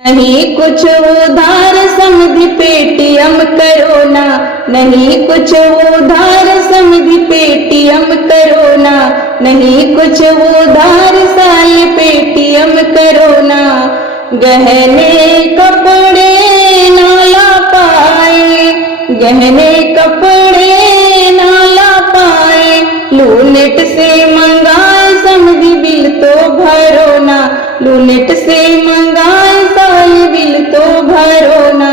नहीं कुछ उधार समझी पेटीएम करो ना, नहीं कुछ उधार समझी पेटीएम करो ना, नहीं कुछ उधार साले पेटीएम करो ना। गहने कपड़े ना ला पाए, गहने कपड़े ना ला पाए, लूनेट से मंगाए समझी बिल तो भरो ना, लूनेट से मंगाए साले बिल तो भरो ना।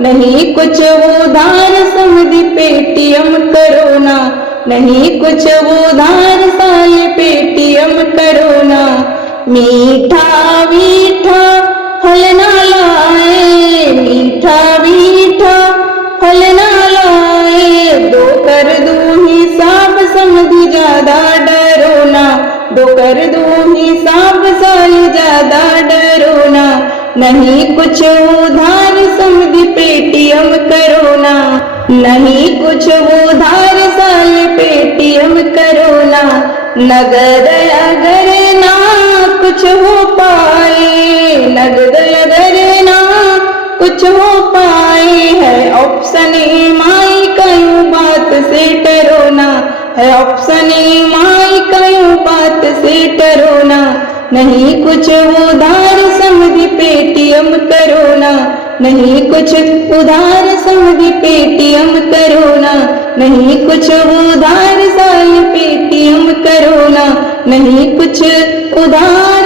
नहीं कुछ उधार समझी पेटीएम करो ना, नहीं कुछ उधार साले पेटीएम करो ना। मीठा मीठा फल ना लाए, मीठा मीठा फल ना लाए, दो कर दूं हिसाब समझी ज्यादा डरो ना, दो कर दूं हिसाब साले ज्यादा डरो ना। नहीं कुछ उधार समझी पेटीएम करो ना, नहीं कुछ उधार साले पेटीएम करो ना। नगद अगर ना कुछ हो पाए, नगद अगर ना कुछ हो पाए, है ऑप्शन ईएमआई कयूं बात से डरो ना, है ऑप्शन ईएमआई कयूं बात से डरो ना। नहीं कुछ उधार समझी पेटीएम करो ना, नहीं कुछ उधार समझी पेटीएम करो ना, नहीं कुछ उधार साले पेटीएम करो ना, नहीं कुछ उधार